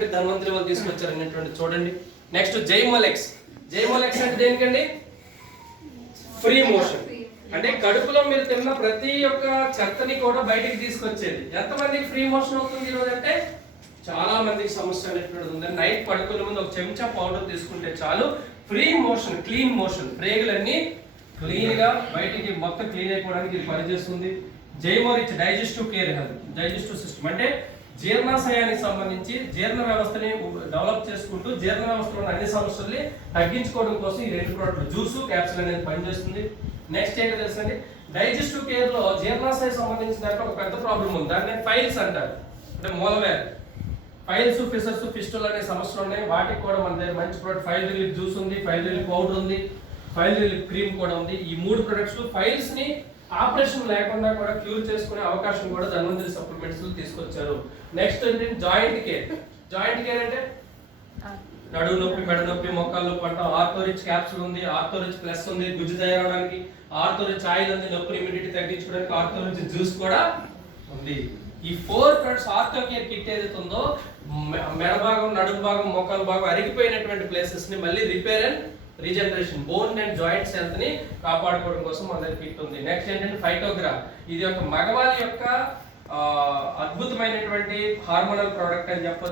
ధన్వంతరి వాళ్ళు తీసుకొచ్చారు అనేటువంటి చూడండి నెక్స్ట్ జైమోలెక్స్ జైమోలెక్స్ అంటే దేనికండి? ఫ్రీ మోషన్ అంటే కడుపులో మీరు తిన్న ప్రతి ఒక్క చెత్తని కూడా బయటికి తీసుకొచ్చేది. ఎంతమందికి ఫ్రీ మోషన్ అవుతుంది ఈరోజు అంటే? చాలా మందికి సమస్య అనేటువంటిది ఉంది. నైట్ పడుకునే ముందు ఒక చెంచా పౌడర్ తీసుకుంటే చాలు. ఫ్రీ మోషన్ క్లీన్ మోషన్ ప్రేగులన్నీ క్లీన్గా బయటికి మొత్తం క్లీన్ అయిపోవడానికి ఇది పనిచేస్తుంది. జైమోరిచ్ digestive care health digestive system అంటే జీర్ణాశయానికి సంబంధించి జీర్ణ వ్యవస్థని డెవలప్ చేసుకుంటూ జీర్ణ వ్యవస్థలో ఉన్న అన్ని సమస్యల్ని తగ్గించుకోవడం కోసం ఈ రెండు ప్రోడక్ట్ జ్యూస్ క్యాప్సిల్ అనేది పనిచేస్తుంది. నెక్స్ట్ ఏంటో తెలుసండి డైజెస్టివ్ కేర్లో జీర్ణాశయ సంబంధించిన దాంట్లో ఒక పెద్ద ప్రాబ్లం ఉంది. దాన్ని ఫైల్స్ అంటారు. అంటే మూలవ్యాధి ఫైల్స్ ఫిసర్స్ ఫిస్టుల్ అనే సమస్యలు ఉన్నాయి. వాటికి కూడా మన దగ్గర మంచి ప్రోడక్ట్ ఫైల్ రిలీఫ్ జ్యూస్ ఉంది ఫైల్ రిలీఫ్ పౌడర్ ఉంది ఫైల్ రిలీఫ్ క్రీమ్ కూడా ఉంది. ఈ మూడు ప్రొడక్ట్స్ ఫైల్స్ని ఆపరేషన్ లేకుండా కూడా క్యూర్ చేసుకునే అవకాశం కూడా ధన్వంతరి సప్లిమెంట్స్ తీసుకొచ్చారు. నెక్స్ట్ ఏంటంటే జాయింట్ కేర్ జాయింట్ కేర్ అంటే? నడువు నొప్పి మెడ నొప్పి మొక్కలు పంట ఆర్థోరిచ్ క్యాప్సూల్ ఉంది. ఆర్థోరిచ్ ప్లస్ ఉంది. గుజ్జు తయారవడానికి ఆర్థోరిచ్ ఆయిల్ ఉంది. నొప్పి ఇమ్యూనిటీ తగ్గించుకోవడానికి ఆర్థోరిచ్ జ్యూస్ కూడా ఉంది. ఈ four products ortho care kit ఏదైతే ఉందో మెడ భాగం నడుము భాగం మొక్కల భాగం అరిగిపోయినటువంటి ప్లేసెస్ని మళ్ళీ repair and regeneration bone and joints హెల్త్ని కాపాడుకోవడం కోసం మన దగ్గర ఉంది. నెక్స్ట్ ఏంటంటే ఫైటోగ్రాఫ్ ఇది ఒక మగవారి యొక్క అద్భుతమైనటువంటి హార్మోనల్ ప్రోడక్ట్ అని చెప్పచ్చు.